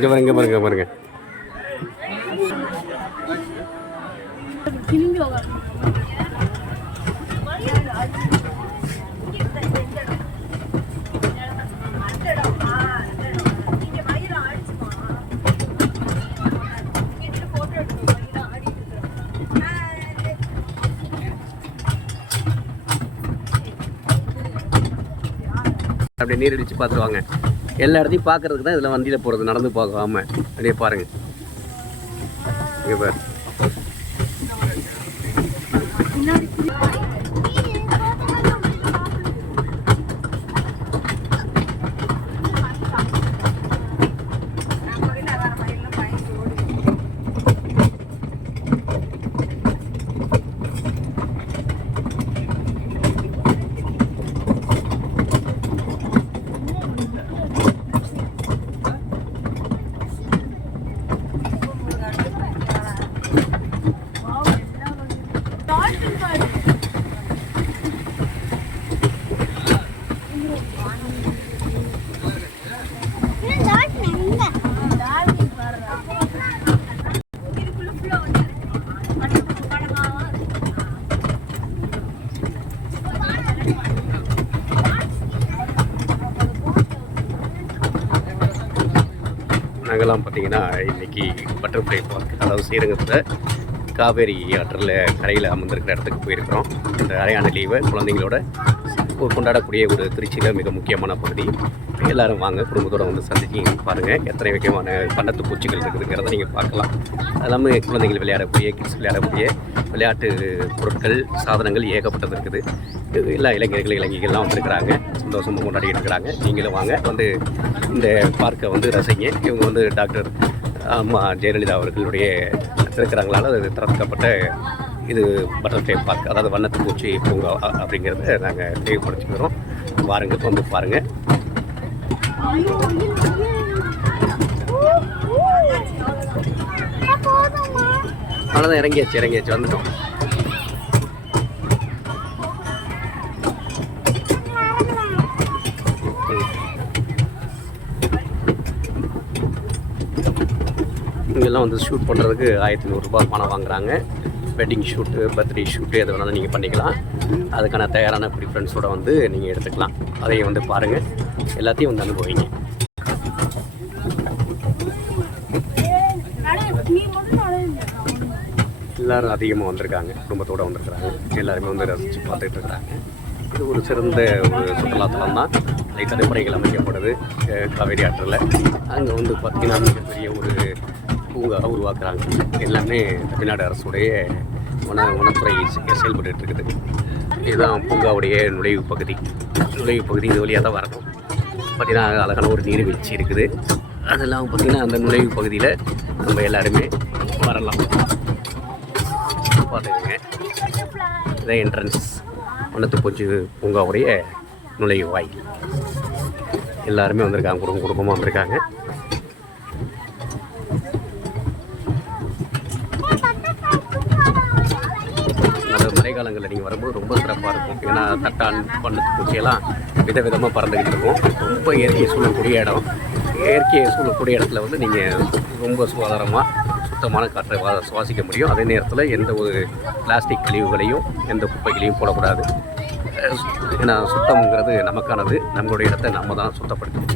இங்கே பாருங்க அப்படியே நீரடிச்சு பார்த்துருவாங்க. எல்லா இடத்தையும் பார்க்கறதுக்கு தான் இதில் வண்டியில் போகிறது, நடந்து பார்க்காம. அப்படியே பாருங்க. இங்கே பாரு. நாங்கள்லாம் பார்த்தீங்கன்னா இன்றைக்கி பட்டர்ஃப்ளை பார்க், அதாவது ஸ்ரீரங்கத்தில் காவேரி ஆற்றில் கரையில் அமர்ந்திருக்கிற இடத்துக்கு போயிருக்கிறோம். இந்த அரையாண்டு லீவை குழந்தைங்களோட கொண்டாடக்கூடிய ஒரு திருச்சியில் மிக முக்கியமான பகுதி. எல்லோரும் வாங்க, குடும்பத்தோடு வந்து சந்திச்சு பாருங்கள். எத்தனை முக்கியமான வண்ணத்து பூச்சிகள் இருக்குதுங்கிறத நீங்கள் பார்க்கலாம். எல்லாமே குழந்தைகள் விளையாடக்கூடிய, கிட்ஸ் விளையாடக்கூடிய விளையாட்டு பொருட்கள், சாதனங்கள் ஏகப்பட்டது இருக்குது. எல்லா இளைஞர்கள்லாம் வந்திருக்கிறாங்க, சந்தோஷமாக கொண்டாடிட்டு இருக்கிறாங்க. நீங்களும் வாங்க, வந்து இந்த பார்க்கை வந்து ரசிங்க. இவங்க வந்து டாக்டர் அம்மா ஜெயலலிதா அவர்களுடைய திறக்கிறாங்களால அது திறக்கப்பட்ட இது பட்டர்ஃப்ளை பார்க், அதாவது வண்ணத்து பூச்சி பூங்கா அப்படிங்கிறத நாங்கள் தெளிவுபடுத்திக்கிறோம். வாருங்க, வந்து பாருங்கள். அவ்வளோதான், இறங்கியாச்சு வந்துட்டோம். இங்கெல்லாம் வந்து ஷூட் பண்ணுறதுக்கு 1500 ரூபா பணம் வாங்குறாங்க. வெட்டிங் ஷூட்டு, பர்த்டே ஷூட்டு எது வேணாலும் நீங்கள் பண்ணிக்கலாம். அதுக்கான தயாரான ப்ரிஃபரன்ஸோடு வந்து நீங்கள் எடுத்துக்கலாம். அதையும் வந்து பாருங்கள், எல்லாத்தையும் வந்து அனுபவிங்க. எல்லோரும் அதிகமாக வந்திருக்காங்க, குடும்பத்தோடு வந்திருக்கிறாங்க. எல்லாருமே வந்து ரசித்து பார்த்துட்டு இருக்கிறாங்க. இது ஒரு சிறந்த ஒரு சுற்றுலாத்தலம் தான். தடுப்பறைகள் அமைக்கப்படுது காவேரி ஆற்றில். அங்கே வந்து பார்த்திங்கன்னா மிகப்பெரிய ஒரு பூங்கா உருவாக்குறாங்க. எல்லாமே தமிழ்நாடு அரசுடைய வனத்துறை செயல்பட்டு இருக்குது. இதுதான் பூங்காவுடைய நுழைவு பகுதி. இது வழியாக தான் வரணும். பார்த்திங்கன்னா அழகான ஒரு நீர்வீழ்ச்சி இருக்குது. அதெல்லாம் பார்த்திங்கன்னா அந்த நுழைவு பகுதியில் நம்ம எல்லாருமே வரலாம். பார்த்துக்கோங்க, இதான் என்ட்ரன்ஸ், வண்ணத்து பூச்சி பூங்காவுடைய நுழைவு வாயில். எல்லாருமே வந்திருக்காங்க, குடும்பமாக வந்திருக்காங்க. மழைக்காலங்களில் நீங்கள் வரும்போது ரொம்ப சிறப்பாக இருக்கும். ஏன்னா தட்டான், வண்ணத்து பூச்சியெல்லாம் விதவிதமாக பறந்துக்கிட்டு இருக்கும். ரொம்ப இயற்கையை சூழக்கூடிய இடம். இயற்கையை சூழக்கூடிய இடத்துல வந்து நீங்கள் ரொம்ப சுகாதாரமாக சுத்தமான காற்றை சுவாசிக்க முடியும். அதே நேரத்தில் எந்த ஒரு பிளாஸ்டிக் கழிவுகளையும் எந்த குப்பைகளையும் போடக்கூடாது. ஏன்னா சுத்தம்ங்கிறது நமக்கானது. நம்மளுடைய இடத்தை நம்ம தான் சுத்தப்படுத்தணும்.